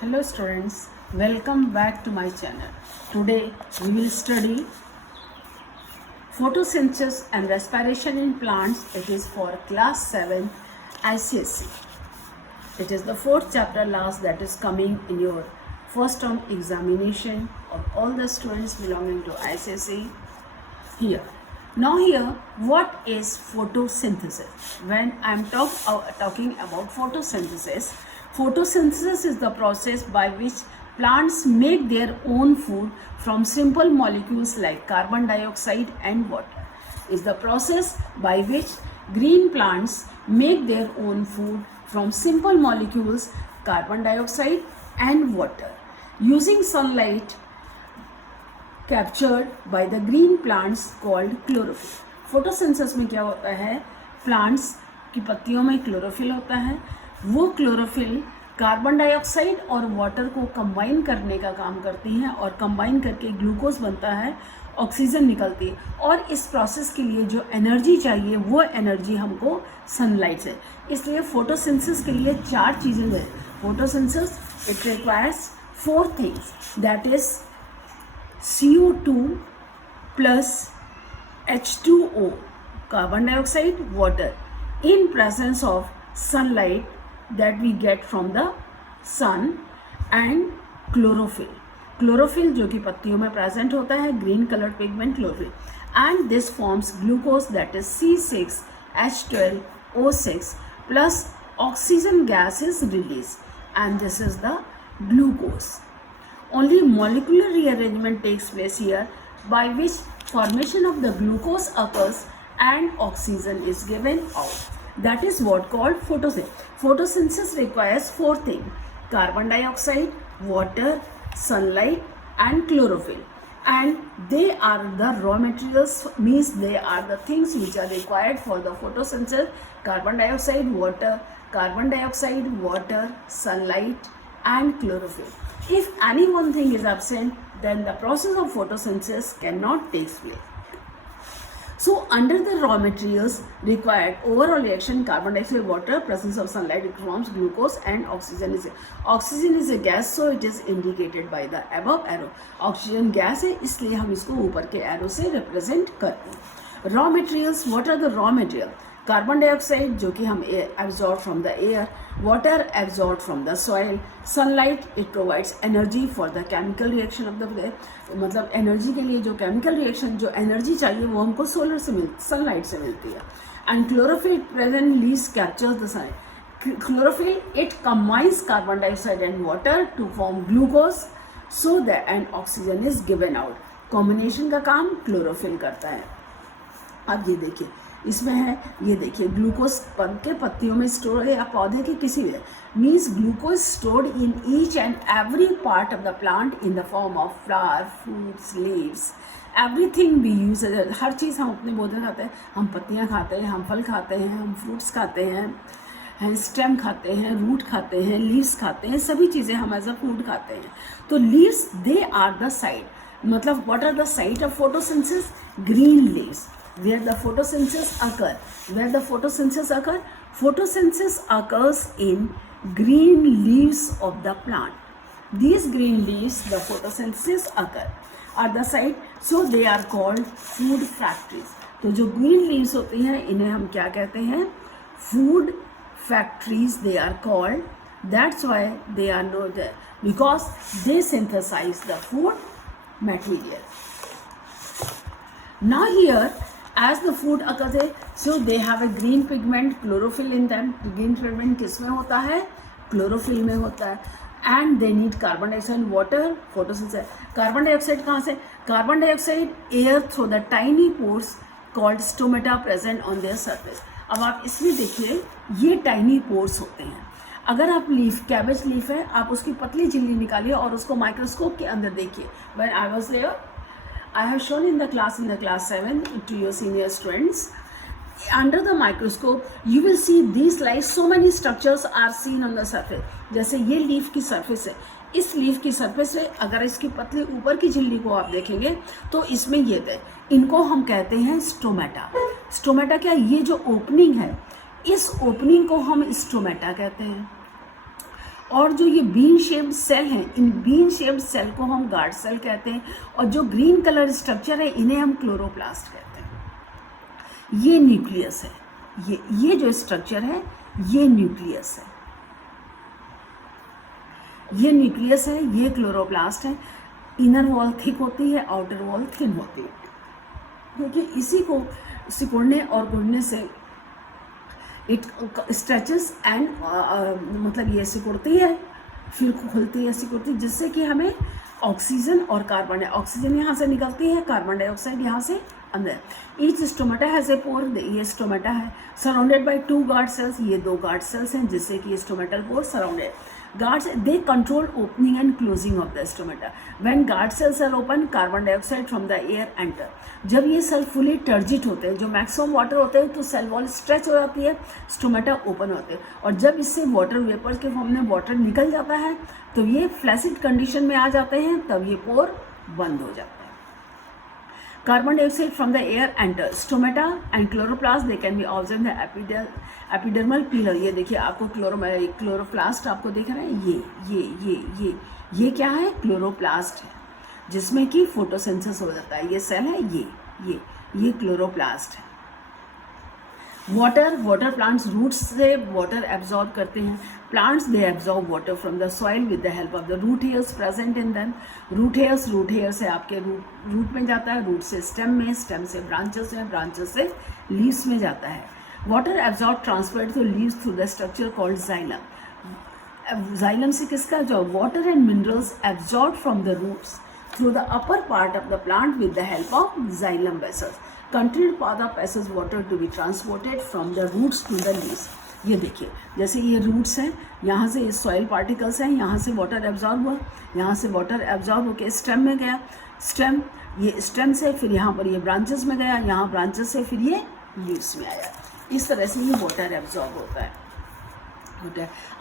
Hello students, welcome back to my channel. Today we will study photosynthesis and respiration in plants. It is for class 7 ICSE. It is the fourth chapter last that is coming in your first term examination of all the students belonging to ICSE here. Now here, what is photosynthesis? When I am talking about photosynthesis, photosynthesis is the process by which plants make their own food from simple molecules like carbon dioxide and water. Is the process by which green plants make their own food from simple molecules carbon dioxide and water using sunlight captured by the green plants called chlorophyll. Photosynthesis में क्या होता है, plants की पत्तियों में chlorophyll होता है। वो क्लोरोफिल कार्बन डाइऑक्साइड और वाटर को कंबाइन करने का काम करती हैं और कंबाइन करके ग्लूकोज बनता है, ऑक्सीजन निकलती है। और इस प्रोसेस के लिए जो एनर्जी चाहिए वो एनर्जी हमको सनलाइट से, इसलिए फोटोसिंथेसिस के लिए 4 चीज़ें हैं। Photosynthesis it requires 4 things, that is CO2 plus H2O, carbon dioxide, water, in presence of sunlight that we get from the sun, and chlorophyll. Chlorophyll जो कि पत्तियों में present होता है, green colored pigment chlorophyll, and this forms glucose, that is C6H12O6 plus oxygen gas is released, and this is the glucose. Only molecular rearrangement takes place here, by which formation of the glucose occurs and oxygen is given out. That is what called photosynthesis. Photosynthesis requires 4 things: carbon dioxide, water, sunlight and chlorophyll. And they are the raw materials, means they are the things which are required for the photosynthesis: carbon dioxide, water, sunlight and chlorophyll. If any one thing is absent, then the process of photosynthesis cannot take place. So under the raw materials required, overall reaction, carbon dioxide, water, presence of sunlight, it forms glucose, and oxygen is a gas, so it is indicated by the above arrow. Oxygen gas है, इसलिए हम इसको ऊपर के arrow से represent करते हैं। Raw materials, what are the raw material? Carbon dioxide जो कि हम absorb from the air, water absorb from the soil, sunlight it provides energy for the chemical reaction of the, मतलब एनर्जी के लिए जो केमिकल रिएक्शन जो energy चाहिए वो हमको सोलर से सनलाइट से मिलती है। And chlorophyll present leaves captures the sunlight. Chlorophyll it combines carbon dioxide and water to form glucose, so that and oxygen is given out. Combination का काम क्लोरोफिल करता है। अब ये देखिए, इसमें है, ये देखिए ग्लूकोज के पत्तियों में स्टोर है या पौधे के किसी भी, means glucose stored in each and every part of the plant in the form of flower, fruits, leaves, everything we use. हर चीज़ हम अपने भोजन खाते हैं, हम पत्तियाँ खाते हैं, हम फल खाते हैं, हम फ्रूट्स खाते हैं, स्टेम खाते हैं, रूट खाते हैं, लीव्स खाते हैं, सभी चीज़ें हम एज अ फूड खाते हैं। तो leaves they are the side, मतलब what are the site of photosynthesis? Green leaves, where the photosynthesis occur. Photosynthesis occurs in green leaves of the plant. These green leaves, the photosynthesis occur are the site, so they are called food factories. तो जो green leaves होती हैं इन्हें हम क्या कहते हैं? Food factories they are called. That's why they are known there, because they synthesize the food material. Now here, as the food occurs, so they have a green pigment, chlorophyll in them. Green pigment किस में होता है? Chlorophyll में होता है। And they need carbon dioxide, water, photosynthesis. Carbon dioxide कहाँ से? Carbon dioxide air through the tiny pores called stomata present on their surface. अब आप इसमें देखिए, ये tiny pores होते हैं। अगर आप लीफ, कैबेज लीफ है, आप उसकी पतली झिल्ली निकालिए और उसको माइक्रोस्कोप के अंदर देखिए। When I was there, I have shown in the class 7 to your senior students. Under the microscope, you will see these like so many structures are seen on the surface. जैसे ये leaf की surface है, इस leaf की surface से अगर इसकी पतली ऊपर की झिल्ली को आप देखेंगे तो इसमें ये थे, इनको हम कहते हैं स्टोमेटा। स्टोमेटा क्या? ये जो ओपनिंग है, इस ओपनिंग को हम स्टोमेटा कहते हैं। और जो ये बीन शेप्ड सेल हैं, इन बीन शेप्ड सेल को हम गार्ड सेल कहते हैं, और जो ग्रीन कलर स्ट्रक्चर है इन्हें हम क्लोरोप्लास्ट कहते हैं। ये न्यूक्लियस है, ये जो स्ट्रक्चर है ये न्यूक्लियस है, ये न्यूक्लियस है, ये क्लोरोप्लास्ट है। इनर वॉल थिक होती है, आउटर वॉल थिन होती है, क्योंकि इसी को सिकुड़ने और गुड़ने से इट स्ट्रेचेस एंड मतलब ये सिकुड़ती है फिर खुलती है, सिकुड़ती है, जिससे कि हमें ऑक्सीजन और कार्बन ऑक्सीजन यहाँ से निकलती है, कार्बन डाइऑक्साइड यहाँ से अंदर। ईच स्टोमेटा हैज़ ए पोर, ये स्टोमेटा है, सराउंडेड बाय 2 गार्ड सेल्स, ये 2 गार्ड सेल्स हैं जिससे कि stomatal pore surrounded. Guards, they control opening and closing of the stomata. When guard cells are open, carbon dioxide from the air enter. जब ये cell fully turgid होते हैं, जो maximum water होते हैं, तो सेल वॉल स्ट्रेच हो जाती है, स्टोमेटा ओपन होते हैं, और जब इससे वाटर वेपर के फॉर्म में वाटर निकल जाता है तो ये फ्लैसिड कंडीशन में आ जाते हैं, तब ये पोर बंद हो जाता है। Carbon dioxide from the air enters stomata and chloroplast. They can be observed in the epidermal pillar. ये देखिए आपको क्लोरोप्लास्ट आपको दिख रहा है, ये क्या है? क्लोरोप्लास्ट है, जिसमें कि फोटोसिंथेसिस हो जाता है। ये सेल है, ये क्लोरोप्लास्ट है। वाटर प्लांट्स रूट्स से वाटर एब्जॉर्ब करते हैं। Plants they absorb water from the soil with the help of the root hairs present in them. Root hair से आपके रूट में जाता है, रूट से स्टेम में, स्टेम से ब्रांचेस में, ब्रांचेस से लीव्स में जाता है। Water absorb transferred to leaves through the structure called xylem. Xylem से किसका जो water and minerals absorb from the roots through the upper part of the plant with the help of xylem vessels. Continued path of passage water to be transported from the roots to the leaves. ये देखिए, जैसे ये roots हैं, यहाँ से ये soil particles हैं, यहाँ से वाटर एब्जॉर्ब हुआ, यहाँ से वाटर एब्जॉर्ब होकर स्टेम में गया, ये स्टेम से फिर यहाँ पर ये ब्रांचेस में गया, यहाँ ब्रांचेस से फिर ये लीव्स में आया। इस तरह से ये वाटर एब्जॉर्ब होता है।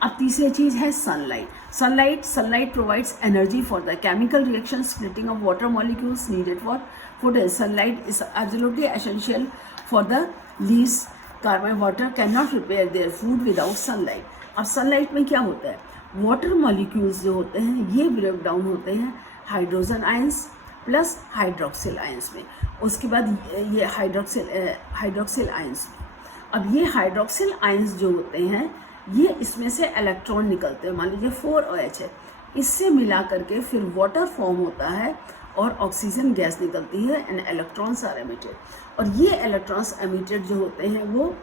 अब तीसरी चीज है sunlight. Sunlight provides energy for the chemical reaction splitting of water molecules needed for photosynthesis. Sunlight is absolutely essential for the leaves. Carbon water can not prepare their food without sunlight. अब sunlight में क्या होता है? Water molecules जो होते हैं ये break down होते हैं hydrogen ions plus hydroxyl ions में, उसके बाद ये हाइड्रोक्सिल आयंस में। अब ये हाइड्रोक्सिल आयंस जो होते हैं ये इसमें से इलेक्ट्रॉन निकलते हैं, मान लीजिए 4OH है, इससे मिला करके फिर वाटर फॉर्म होता है और ऑक्सीजन गैस निकलती है एंड इलेक्ट्रॉन्स आर एमिटेड। और ये इलेक्ट्रॉन्स एमिटेड जो होते हैं वो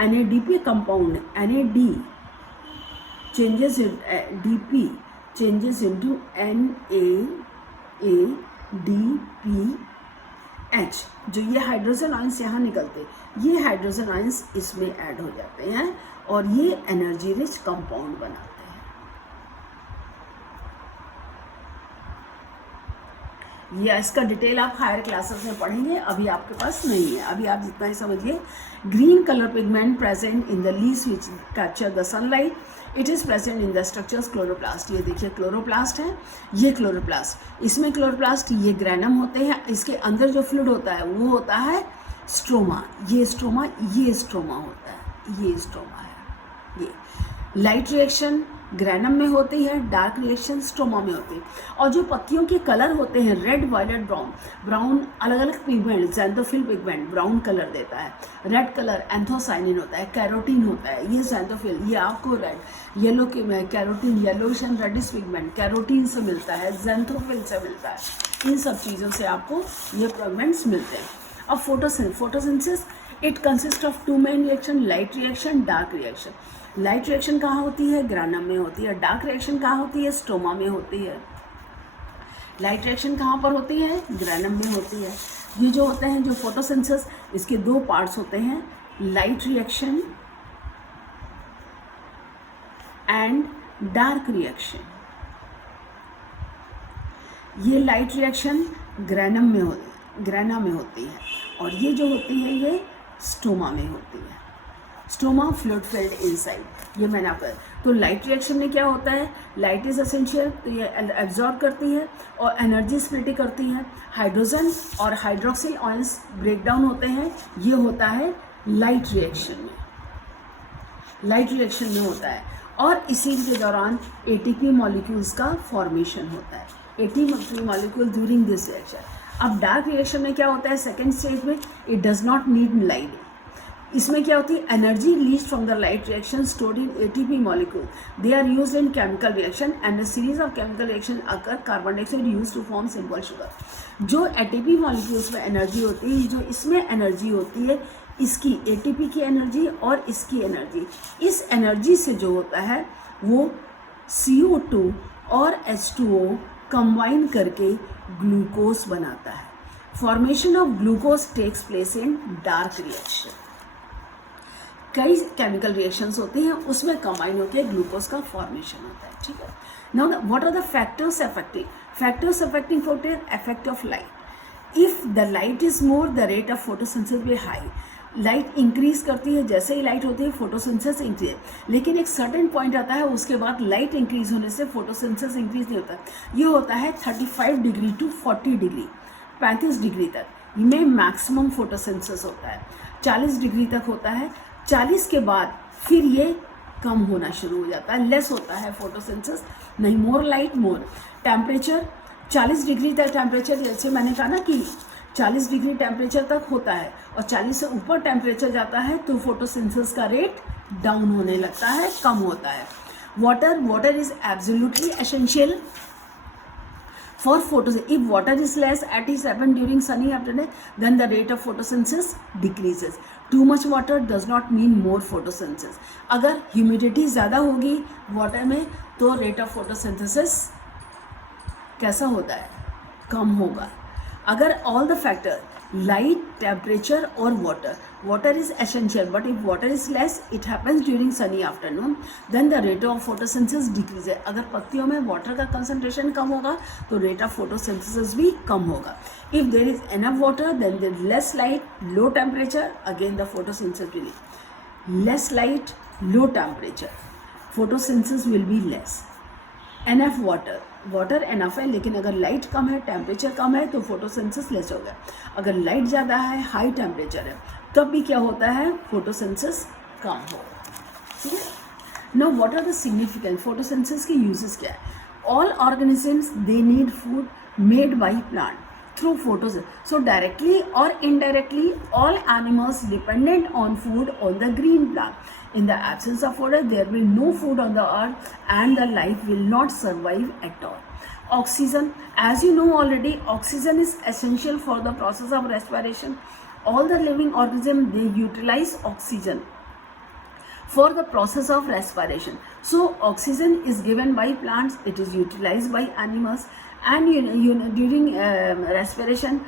NADP compound, NAD changes into NaADPH। जो ये हाइड्रोजन आयंस यहाँ निकलते, ये हाइड्रोजन आयंस इसमें ऐड हो जाते हैं और ये एनर्जी रिच कंपाउंड बनाते हैं। ये इसका डिटेल आप हायर क्लासेस में पढ़ेंगे, अभी आपके पास नहीं है, अभी आप जितना ही समझिए। Green colour pigment present in the leaves which capture the sunlight, it is present in the structures chloroplast. ये देखिए क्लोरोप्लास्ट है, ये क्लोरोप्लास्ट, इसमें क्लोरोप्लास्ट ये ग्रैनम होते हैं, इसके अंदर जो फ्लूइड होता है वो होता है स्ट्रोमा। ये स्ट्रोमा होता है, ये स्ट्रोमा है। ये लाइट रिएक्शन ग्रैनम में होती है, डार्क रिएक्शन स्ट्रोमा में होती है। और जो पत्तियों के कलर होते हैं रेड, वायलेट, ब्राउन अलग अलग pigment, xanthophyll pigment brown colour देता है। रेड कलर एंथोसाइनिन होता है, कैरोटीन होता है, ये ज़ैंथोफिल, ये आपको रेड, येलो के carotene, yellowish and reddish pigment carotene से मिलता है, ज़ैंथोफिल से मिलता है। इन सब चीज़ों से आपको ये पिगमेंट्स मिलते हैं। अब photosynthesis it consist of 2 main reaction, light reaction, dark reaction. Light reaction कहाँ होती है? ग्रैनम में होती है। डार्क रिएक्शन कहाँ होती है? स्ट्रोमा में होती है। लाइट रिएक्शन कहाँ पर होती है? ग्रैनम में होती है। ये जो होते हैं जो फोटोसिंथेसिस, इसके 2 पार्ट्स होते हैं, light reaction and dark reaction. ये लाइट रिएक्शन ग्रैना में होती है और ये जो होती है ये स्टोमा में होती है। स्टोमा फ्लूइड फिल्ड इनसाइड, ये मैंने आपको। तो लाइट रिएक्शन में क्या होता है? लाइट इज एसेंशियल, तो ये एब्जॉर्ब करती है और एनर्जी स्प्लिट करती है। हाइड्रोजन और हाइड्रोक्सिल आयंस ब्रेक डाउन होते हैं, ये होता है लाइट रिएक्शन में, लाइट रिएक्शन में होता है। और इसी के दौरान एटीपी मॉलिक्यूल्स का फॉर्मेशन होता है, ATP molecule during this reaction. अब डार्क रिएक्शन में क्या होता है, सेकेंड स्टेज में it does not need light. इसमें क्या होती है, energy release from the light reaction stored in ATP molecule, they are used in chemical reaction and a series of chemical reaction occur, carbon dioxide used to form simple sugar. जो ATP molecules में energy होती है, जो इसमें energy होती है, इसकी ATP की एनर्जी और इसकी एनर्जी, इस एनर्जी से जो होता है वो CO2 और H2O कंबाइन करके ग्लूकोज बनाता है। Formation of glucose takes place in dark reaction. कई केमिकल रिएक्शंस होते हैं, उसमें कंबाइन होकर ग्लूकोज का फॉर्मेशन होता है, ठीक है। Now what are the factors affecting photo effect of light. If the light is more the rate of photosynthesis will high. Light increase करती है, जैसे ही लाइट होती है फोटोसिंथेसिस इंक्रीज, लेकिन एक सर्टेन पॉइंट आता है, उसके बाद लाइट इंक्रीज होने से फोटोसिंथेसिस इंक्रीज नहीं होता। ये होता है 35 डिग्री टू 40 डिग्री, 35 डिग्री तक में मैक्सिमम फोटोसिंथेसिस होता है, 40 डिग्री तक होता है। 40 के बाद फिर ये कम होना शुरू हो जाता है, लेस होता है फोटोसिंथेसिस, नहीं मोर लाइट मोर। टेम्परेचर 40 डिग्री तक टेम्परेचर, जैसे मैंने कहा ना कि 40 डिग्री टेम्परेचर तक होता है और 40 से ऊपर टेम्परेचर जाता है तो फोटोसिंथेसिस का रेट डाउन होने लगता है, कम होता है। Water is absolutely essential for photosynthesis. If water is less at its happen during sunny afternoon, then the rate of photosynthesis decreases. Too much water does not mean more photosynthesis. अगर humidity ज़्यादा होगी water में तो rate of photosynthesis कैसा होता है, कम होगा। अगर all the factor light, temperature और water is essential, but if water is less, it happens during sunny afternoon, then the rate of photosynthesis decreases. अगर पत्तियों में water का concentration कम होगा तो rate of photosynthesis भी कम होगा। If there is enough water, then there is less light, low temperature, again the photosynthesis will be less light, low temperature, photosynthesis will be less. Enough water enough है, लेकिन अगर light कम है, temperature कम है तो photosynthesis less हो गया। अगर light ज़्यादा है, हाई टेम्परेचर है, तब भी क्या होता है, फोटोसिंथेसिस कम होगा, ठीक है। Now what are the significant, photosynthesis के यूजेस क्या है। All organisms they need food made by plant through photosynthesis. So directly or indirectly, all animals dependent on food on the green plant. In the absence of water, there will be no food on the earth and the life will not survive at all. Oxygen, as you know already, oxygen is essential for the process of respiration. All the living organisms, they utilize oxygen for the process of respiration. So oxygen is given by plants, it is utilized by animals, and during respiration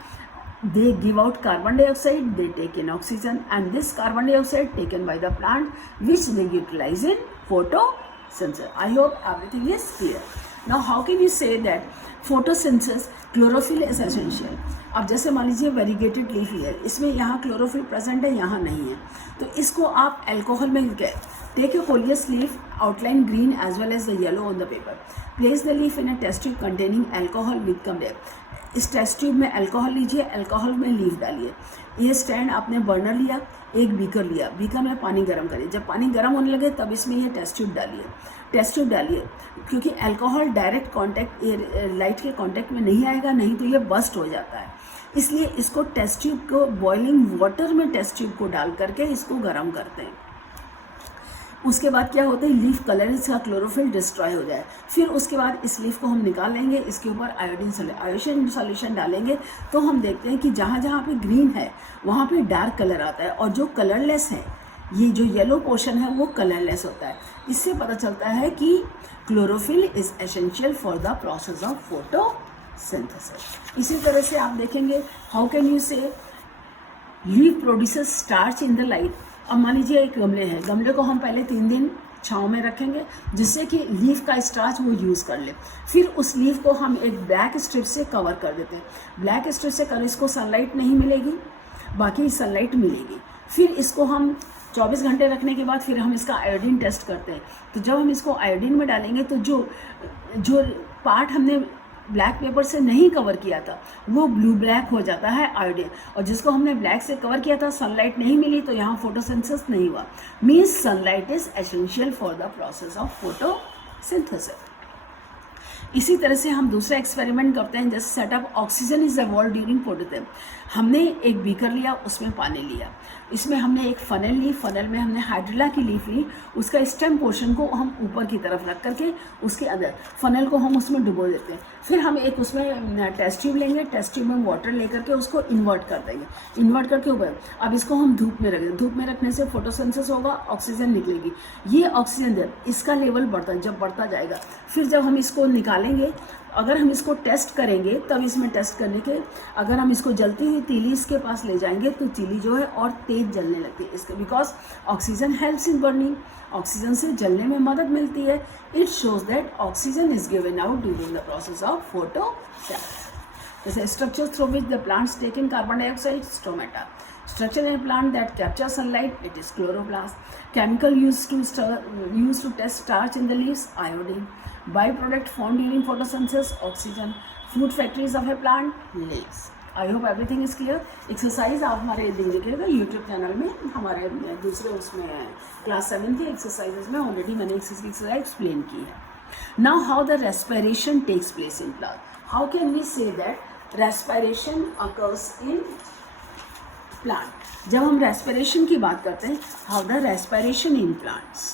they give out carbon dioxide, they take in oxygen, and this carbon dioxide taken by the plant which they utilize in photosynthesis. I hope everything is clear. Now how can you say that photosynthesis chlorophyll is essential? अब जैसे मान लीजिए variegated leaf है, इसमें यहाँ chlorophyll present है, यहाँ नहीं है, तो इसको आप अल्कोहल में take a foliage leaf, outline green as well as the yellow on the paper, place the leaf in a test tube containing alcohol with come depth. इस टेस्ट ट्यूब में अल्कोहल लीजिए, अल्कोहल में leaf डालिए। ये stand आपने burner लिया, एक beaker लिया, बीकर में पानी गर्म करिए, जब पानी गर्म होने लगे तब इसमें ये टेस्ट ट्यूब डालिए, क्योंकि अल्कोहल डायरेक्ट कांटेक्ट लाइट के कांटेक्ट में नहीं आएगा, नहीं तो ये बस्ट हो जाता है। इसलिए इसको टेस्ट ट्यूब को बॉइलिंग वाटर में टेस्ट ट्यूब को डाल करके इसको गर्म करते हैं। उसके बाद क्या होता है, लीफ कलर इसका क्लोरोफिल डिस्ट्रॉय हो जाए, फिर उसके बाद इस लीफ को हम निकाल लेंगे, इसके ऊपर आयोडीन सॉल्यूशन डालेंगे, तो हम देखते हैं कि जहाँ जहाँ पे ग्रीन है वहाँ पे डार्क कलर आता है, और जो कलरलेस है, ये जो येलो पोर्शन है वो कलरलेस होता है। इससे पता चलता है कि chlorophyll is essential for the process of photosynthesis. इसी तरह से आप देखेंगे, हाउ कैन यू से leaf produces starch in the light. अब मान लीजिए एक गमले हैं, गमले को हम पहले 3 दिन छाँव में रखेंगे जिससे कि लीफ का स्टार्च वो यूज़ कर ले, फिर उस लीफ को हम एक ब्लैक स्ट्रिप से कवर कर देते हैं। ब्लैक स्ट्रिप से कर इसको सनलाइट नहीं मिलेगी, बाकी सनलाइट मिलेगी। फिर इसको हम 24 घंटे रखने के बाद फिर हम इसका आयोडीन टेस्ट करते हैं। तो जब हम इसको आयोडीन में डालेंगे तो जो पार्ट हमने ब्लैक पेपर से नहीं कवर किया था वो ब्लू ब्लैक हो जाता है आयोडीन, और जिसको हमने ब्लैक से कवर किया था सनलाइट नहीं मिली तो यहाँ फोटोसिंथेसिस नहीं हुआ। Means sunlight is essential for the process of photosynthesis. इसी तरह से हम दूसरा एक्सपेरिमेंट करते हैं, जैसे setup oxygen is evolve during photosynthesis. हमने एक बीकर लिया, उसमें पानी लिया, इसमें हमने एक फनल ली, फनल में हमने हाइड्रिला की लीफ ली, उसका स्टेम पोर्शन को हम ऊपर की तरफ रख करके उसके अंदर फनल को हम उसमें डुबो देते हैं। फिर हम एक उसमें टेस्ट ट्यूब लेंगे, टेस्ट ट्यूब में वाटर लेकर के उसको इन्वर्ट कर देंगे, इन्वर्ट करके ऊपर अब इसको हम धूप में रख दें। धूप में रखने से फोटोसिंथेसिस होगा, ऑक्सीजन निकलेगी। ये ऑक्सीजन इसका लेवल जब बढ़ता जाएगा, फिर जब हम इसको निकालेंगे, अगर हम इसको टेस्ट करेंगे तब इसमें टेस्ट करने के, अगर हम इसको जलती हुई तीली इसके पास ले जाएंगे तो तीली जो है और तेज जलने लगती है इसके, because oxygen helps in burning, oxygen से जलने में मदद मिलती है। It shows that oxygen is given out during the process of photosynthesis. जैसे structures through which the plants take in carbon dioxide, stomata. Structure in a plant that captures sunlight, it is chloroplast. Chemical used to test starch in the leaves, iodine. Byproduct formed during photosynthesis, oxygen. Food factories of a plant, leaves. I hope everything is clear. Exercise आप हमारे देखिएगा YouTube channel में, हमारे दूसरे उसमें class 7 के exercises में already मैंने एक्सरसाइज एक्सप्लेन की है। Now how the respiration takes place in plant. How can we say that respiration occurs in plant. जब हम रेस्पिरेशन की बात करते हैं, how the respiration in plants.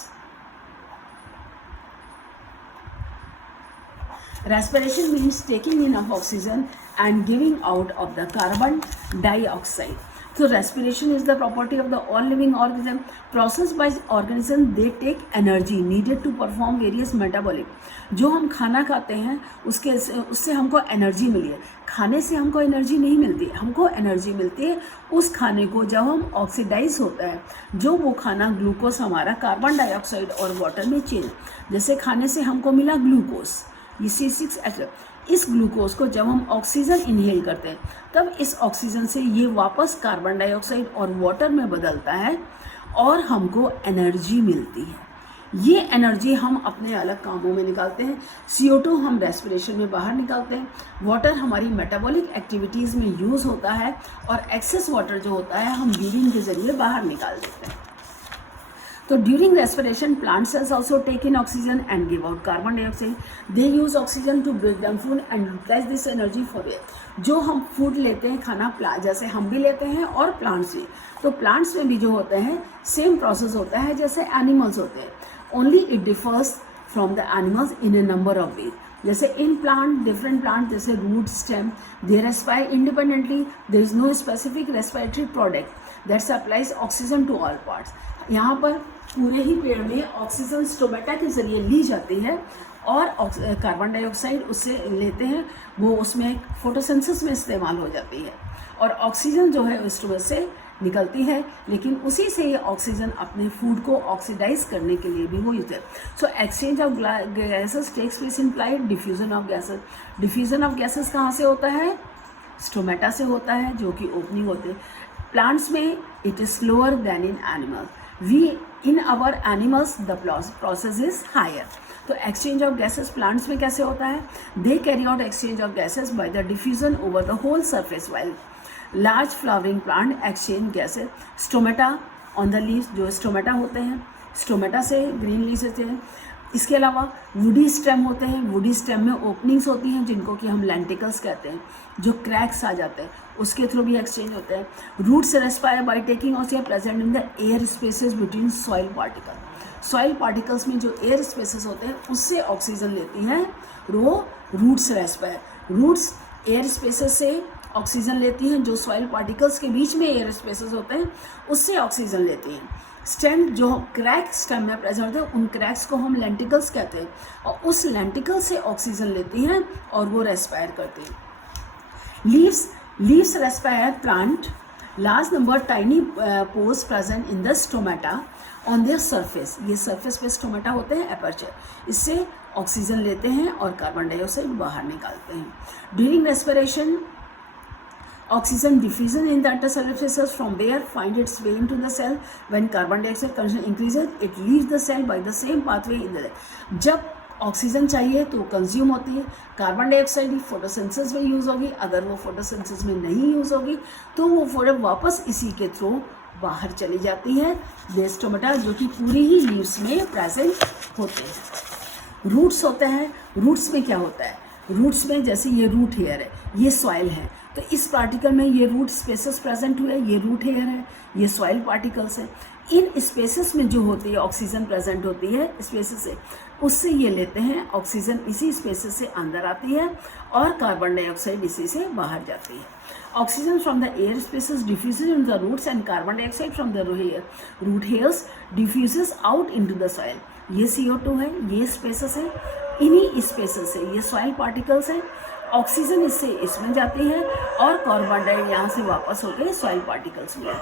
Respiration means taking in of oxygen and giving out of the carbon dioxide. So respiration is the property of the all living organism. Processed by organism, they take energy needed to perform various metabolic. जो हम खाना खाते हैं उससे हमको energy मिली है। खाने से हमको एनर्जी नहीं मिलती, हमको एनर्जी मिलती है उस खाने को जब हम ऑक्सीडाइज होता है, जो वो खाना ग्लूकोज हमारा कार्बन डाइऑक्साइड और वाटर में चेंज, जैसे खाने से हमको मिला ग्लूकोज, ये C6H। इस ग्लूकोज को जब हम ऑक्सीजन इनहेल करते हैं तब इस ऑक्सीजन से ये वापस कार्बन डाइऑक्साइड और वाटर में बदलता है और हमको एनर्जी मिलती है। ये एनर्जी हम अपने अलग कामों में निकालते हैं। CO2 हम रेस्पिरेशन में बाहर निकालते हैं, वाटर हमारी मेटाबॉलिक एक्टिविटीज़ में यूज़ होता है और एक्सेस वाटर जो होता है हम यूरिन के ज़रिए बाहर निकाल देते हैं। तो during respiration plant cells also take in oxygen and give out carbon dioxide. They use oxygen to break down food and utilise this energy for air. जो हम फूड लेते हैं, खाना जैसे हम भी लेते हैं और प्लांट्स भी, तो प्लांट्स में भी जो होते हैं सेम प्रोसेस होता है जैसे एनिमल्स होते हैं, only it differs from the animals in a number of ways. जैसे इन प्लांट, डिफरेंट प्लांट जैसे root, stem, they respire independently, there is no specific respiratory product that supplies oxygen to all parts. यहाँ पर पूरे ही पेड़ में oxygen stomata के जरिए ली जाती है और कार्बन डाइऑक्साइड उससे लेते हैं, वो उसमें फोटोसिंथेसिस में इस्तेमाल हो जाती है और ऑक्सीजन जो है स्टोमेटा से निकलती है, लेकिन उसी से ये ऑक्सीजन अपने फूड को ऑक्सीडाइज करने के लिए भी वो यूज है। So exchange of gases takes place in plant. Diffusion of gases, diffusion of gases कहाँ से होता है? स्टोमेटा से होता है, जो कि ओपनिंग होते हैं। प्लांट्स में it is slower than in animals. In our animals the process is higher. तो एक्सचेंज ऑफ गैसेस प्लांट्स में कैसे होता है? They carry out exchange of gases by the diffusion over the whole surface, while large flowering plant exchange gases. Stomata on the leaves, जो stomata होते हैं, stomata से green leaves होते हैं। इसके अलावा वुडी स्टेम होते हैं, वुडी स्टेम में ओपनिंग्स होती हैं जिनको कि हम लेंटिकल्स कहते हैं, जो क्रैक्स आ जाते हैं, उसके थ्रू भी एक्सचेंज होते हैं। Roots respire by taking oxygen present in the air spaces between soil particle. Soil particles में जो एयर स्पेसेस होते हैं उससे ऑक्सीजन लेती हैं वो roots respire. Roots air spaces से ऑक्सीजन लेती हैं, जो सॉइल पार्टिकल्स के बीच में एयर स्पेसेस होते हैं उससे ऑक्सीजन लेती हैं। स्टेम जो क्रैक स्टेम में प्रेजेंट होते हैं, उन क्रैक्स को हम लेंटिकल्स कहते हैं और उस लेंटिकल से ऑक्सीजन लेती हैं और वो रेस्पायर करती हैं। Leaves respire plant large number tiny pores present in the stomata on their surface. ये सरफेस पे स्टोमेटा होते हैं, एपर्चर, इससे ऑक्सीजन लेते हैं और कार्बन डाइऑक्साइड बाहर निकालते हैं। During respiration oxygen diffusion in the intercellular spaces from where find its way into the cell. When carbon dioxide concentration increases, it leaves the cell by the same pathway in the cell. जब oxygen चाहिए तो consume होती है, carbon dioxide photosynthesis में use होगी, अगर वो photosynthesis में नहीं यूज़ होगी तो वो फोटो वापस इसी के थ्रू बाहर चली जाती है स्टोमेटा, जो कि पूरी ही लीव्स में प्रेजेंट होते हैं। रूट्स होते हैं, रूट्स में क्या होता है, रूट्स में जैसे ये रूट हेयर है, ये सॉइल है, तो इस पार्टिकल में ये रूट स्पेसेस प्रेजेंट हुए, ये रूट हेयर है, ये सॉइल पार्टिकल्स है। इन स्पेसेस में जो होती है ऑक्सीजन प्रेजेंट होती है स्पेसेस से, उससे ये लेते हैं ऑक्सीजन, इसी स्पेसेस से अंदर आती है और कार्बन डाइऑक्साइड इसी से बाहर जाती है। Oxygen from the air spaces diffuses in the roots and carbon dioxide from the root hairs diffuses out into the soil. ये CO2 है, ये स्पेसेस है, इन्हीं स्पेसेस से ये सॉइल पार्टिकल्स हैं, ऑक्सीजन इससे इसमें जाती है और कार्बन डाइऑक्साइड यहाँ से वापस होकर सॉइल पार्टिकल्स में।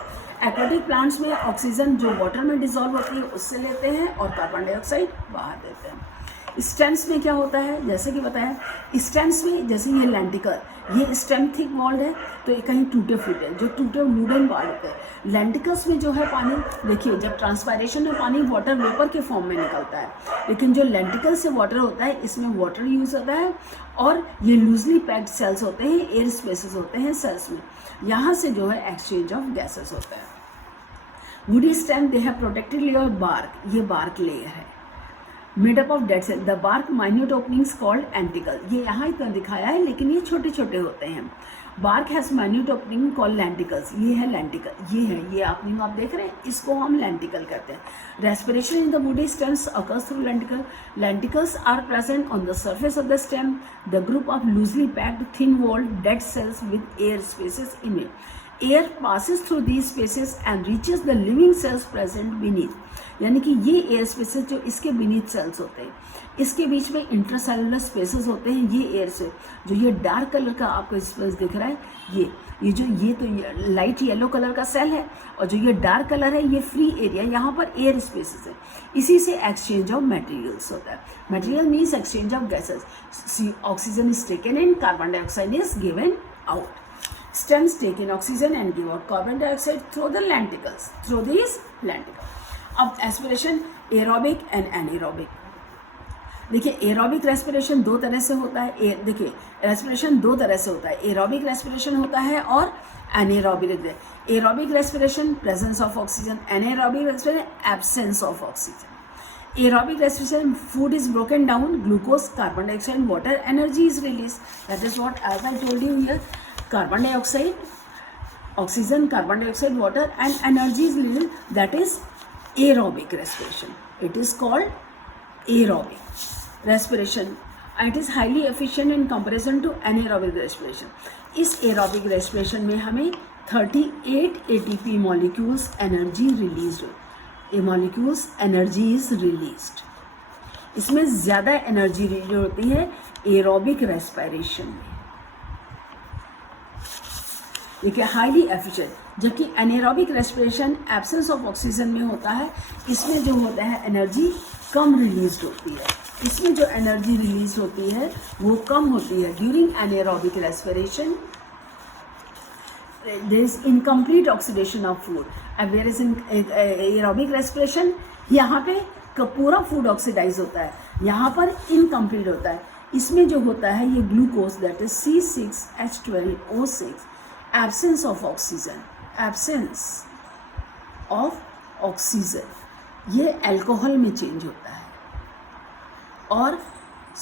एक्वाटिक प्लांट्स में ऑक्सीजन जो वाटर में डिसॉल्व होती है उससे लेते हैं और कार्बन डाइऑक्साइड बाहर देते हैं। स्टेम्स में क्या होता है, जैसे कि बताया, स्टेम्स में जैसे ये लेंटिकल, ये स्टेम थिक वॉल्ड है तो ये कहीं टूटे फूटे, जो टूटे वुडन वाल होते हैं। लेंटिकल्स में जो है पानी, देखिए जब ट्रांसपायरेशन में पानी वाटर वेपर के फॉर्म में निकलता है, लेकिन जो लेंटिकल से वाटर होता है इसमें वाटर यूज़ होता है और ये लूजली पैक्ड सेल्स होते हैं, एयर स्पेसेस होते हैं सेल्स में, यहाँ से जो है एक्सचेंज ऑफ गैसेस होता है। Woody stem they have protected layer bark, ये बार्क लेयर है made up of dead cell, the bark minute openings called lenticel, ये यहाँ इतना दिखाया है लेकिन ये छोटे छोटे होते हैं। Bark has minute opening called lenticels, ये है लेंटिकल, ये है, ये ओपनिंग आप देख रहे हैं, इसको हम लेंटिकल कहते हैं। Respiration in the woody stems occurs through lenticel, lenticels are present on the surface of the stem, the group of loosely packed thin walled dead cells with air spaces in it. Air passes through these spaces and reaches the living cells present beneath, यानी कि ये air spaces जो इसके beneath sales होते हैं, इसके बीच में intracellular spaces होते हैं, ये एयर से, जो ये डार्क कलर का आपको स्पेस दिख रहा है, ये तो लाइट येलो कलर का सेल है और जो ये डार्क कलर है ये फ्री एरिया, यहाँ पर एयर स्पेसेस है, इसी से एक्सचेंज ऑफ मटेरियल्स होता है। Material means exchange of gases, oxygen is taken in, carbon dioxide is given out. Stems take in oxygen and give out carbon dioxide through the lenticles, through these lenticles. अब aspiration aerobic and anaerobic, देखिए aerobic respiration दो तरह से होता है, देखिए respiration दो तरह से होता है, एरोबिक रेस्पिरेशन होता है और anaerobic. Aerobic respiration presence of oxygen, anaerobic respiration absence of oxygen. Aerobic respiration, food is broken down, glucose, carbon dioxide, water, energy is released. That is what, as I told you here, carbon dioxide, oxygen, carbon dioxide, water, and energy is released. That is aerobic respiration. It is called aerobic respiration, and it is highly efficient in comparison to anaerobic respiration. इस aerobic respiration में हमें 38 ATP molecules energy released हो, ये molecules energy is released, इसमें ज़्यादा energy release होती है aerobic respiration में, देखिए हाईली एफिशिएंट, जबकि anaerobic respiration absence of oxygen में होता है, इसमें जो होता है एनर्जी कम रिलीज होती है, इसमें जो एनर्जी रिलीज होती है वो कम होती है। During anaerobic respiration there is incomplete oxidation of food, and whereas in aerobic respiration यहाँ पे पूरा फूड ऑक्सीडाइज होता है, यहाँ पर इनकम्प्लीट होता है। इसमें जो होता है ये glucose that is C6H12O6, absence of oxygen, absence of oxygen, ये अल्कोहल में चेंज होता है और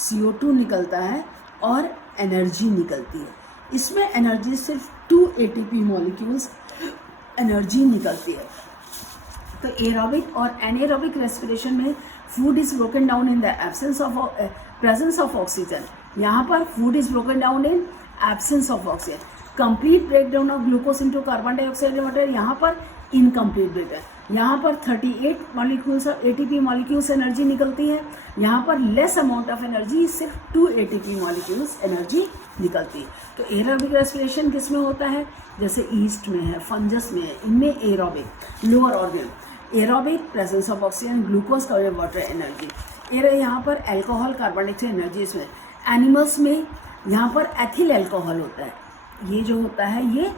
CO2 निकलता है और एनर्जी निकलती है। इसमें एनर्जी सिर्फ 2 ATP मॉलिक्यूल्स एनर्जी निकलती है। तो एरोबिक और एनारोबिक रेस्पिरेशन में food is broken down in the absence of presence of oxygen, यहाँ पर food is broken down in absence of oxygen. Complete breakdown of glucose into carbon dioxide water, यहाँ पर incomplete breakdown, यहाँ पर 38 molecules of ATP molecules energy निकलती है, यहाँ पर लेस अमाउंट ऑफ एनर्जी, सिर्फ 2 ATP मॉलिक्यूल्स एनर्जी निकलती है। तो एरोबिक रेस्पिरेशन किस में होता है, जैसे ईस्ट में है, फंजस में है, इनमें aerobic lower organ, aerobic presence of oxygen, glucose का वाटर एनर्जी, यहाँ पर अल्कोहल कार्बन डाइऑक्साइड एनर्जी। इसमें एनिमल्स में यहाँ पर एथिल अल्कोहल होता है, ये जो होता है ये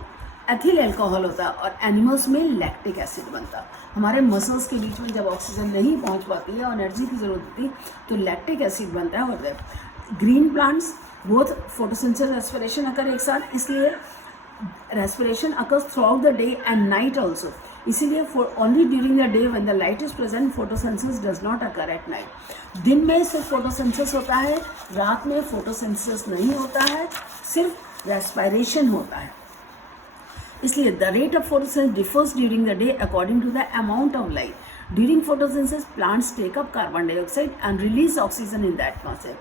एथिल अल्कोहल होता है और एनिमल्स में लैक्टिक एसिड बनता है। हमारे मसल्स के बीच में जब ऑक्सीजन नहीं पहुंच पाती है और एनर्जी की ज़रूरत होती है तो लैक्टिक एसिड बनता है। और green plants both photosynthesis respiration occur एक साथ, इसलिए respiration occurs throughout the day and night also, इसीलिए only during the day when the light is present photosynthesis does not occur at night. दिन में सिर्फ फोटोसिंथेसिस होता है, रात में फोटोसिंथेसिस नहीं होता है, सिर्फ रेस्पिरेशन होता है। इसलिए the rate of photosynthesis differs during the day according to the amount of light. During photosynthesis plants take up carbon dioxide and release oxygen in the atmosphere.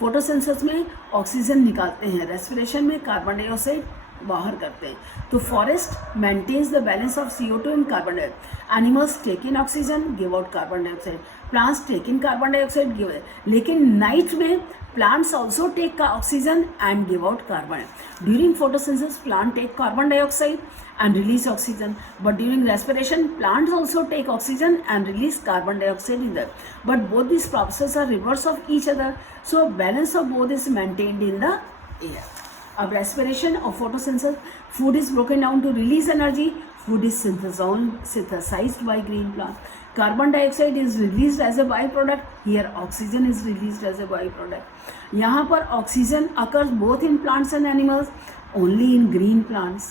Photosynthesis में ऑक्सीजन निकालते हैं, रेस्पिरेशन में carbon dioxide बाहर करते हैं। तो forest maintains the balance of CO2 and carbon dioxide. Animals take in oxygen, give out carbon dioxide. Plants take in carbon dioxide, give. लेकिन night में plants also take oxygen and give out carbon. During photosynthesis, plant take carbon dioxide and release oxygen. But during respiration, plants also take oxygen and release carbon dioxide in them. But both these processes are reverse of each other. So balance of both is maintained in the air. Of respiration of photosynthesis, food is broken down to release energy. Food is synthesized by green plant. Carbon dioxide is released as a byproduct. Here oxygen is released as a byproduct. यहाँ पर oxygen occurs both in plants and animals, only in green plants.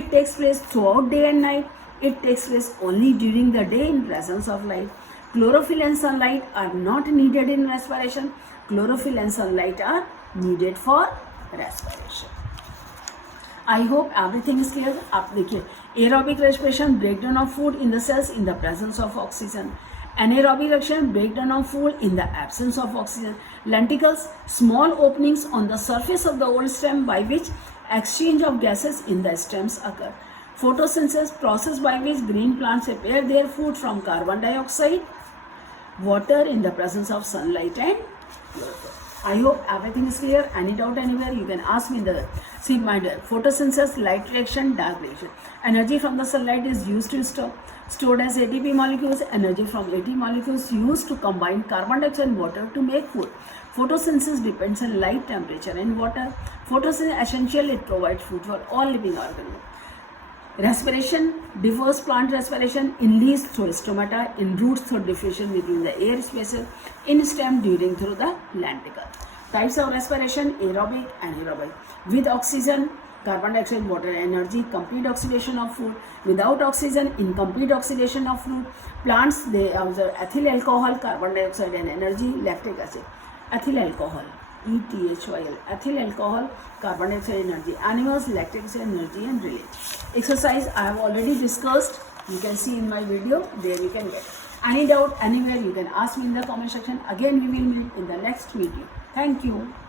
It takes place throughout day and night. It takes place only during the day in presence of light. Chlorophyll and sunlight are not needed in respiration. Chlorophyll and sunlight are needed for respiration. I hope everything is clear. आप देखिए, aerobic respiration, breakdown of food in the cells in the presence of oxygen. Anaerobic respiration, breakdown of food in the absence of oxygen. Lenticles, small openings on the surface of the old stem by which exchange of gases in the stems occur. Photosynthesis, process by which green plants prepare their food from carbon dioxide, water in the presence of sunlight and chlorophyll. I hope everything is clear. Any doubt anywhere, you can ask me. See my dear, photosynthesis, light reaction, dark reaction. Energy from the sunlight is used to stored as ATP molecules. Energy from ATP molecules used to combine carbon dioxide and water to make food. Photosynthesis depends on light, temperature and water. Photosynthesis is essential. It provides food for all living organisms. Respiration differs plant respiration in leaves through stomata, in roots through diffusion between the air spaces, in stem during through the lenticle. Types of respiration: aerobic, anaerobic. With oxygen, carbon dioxide, water, energy, complete oxidation of food. Without oxygen, incomplete oxidation of food. Plants, they observe ethyl alcohol, carbon dioxide and energy, lactic acid. Ethyl alcohol, ETHYL, ethyl alcohol, carbon dioxide, energy. Animals, lactic acid, energy and release. Exercise I have already discussed. You can see in my video, there you can get. Any doubt anywhere, you can ask me in the comment section. Again we will meet in the next video. Thank you.